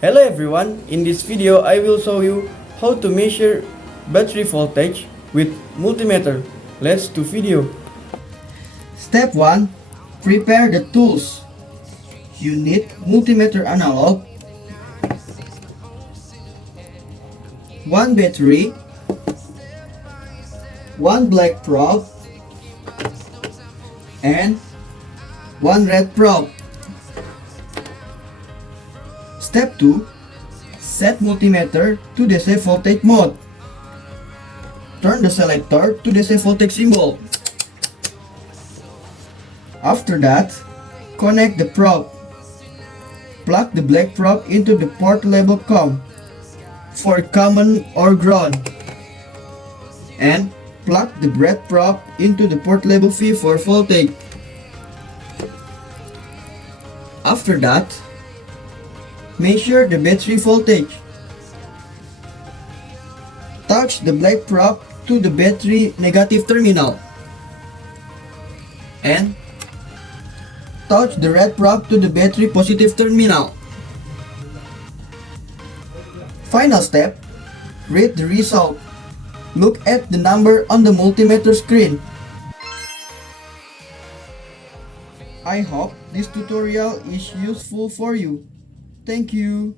Hello everyone, in this video I will show you how to measure battery voltage with multimeter. Let's do video. Step 1. Prepare the tools. You need multimeter analog, 1 battery, 1 black probe, and 1 red probe. Step 2. Set multimeter to DC voltage mode. Turn the selector to DC voltage symbol. After that, connect the probe. Plug the black probe into the port label COM for common or ground, and plug the red probe into the port label V for voltage. After that, measure the battery voltage. Touch the black probe to the battery negative terminal and touch the red probe to the battery positive terminal. Final step, read the result. Look at the number on the multimeter screen. I hope this tutorial is useful for you. Thank you.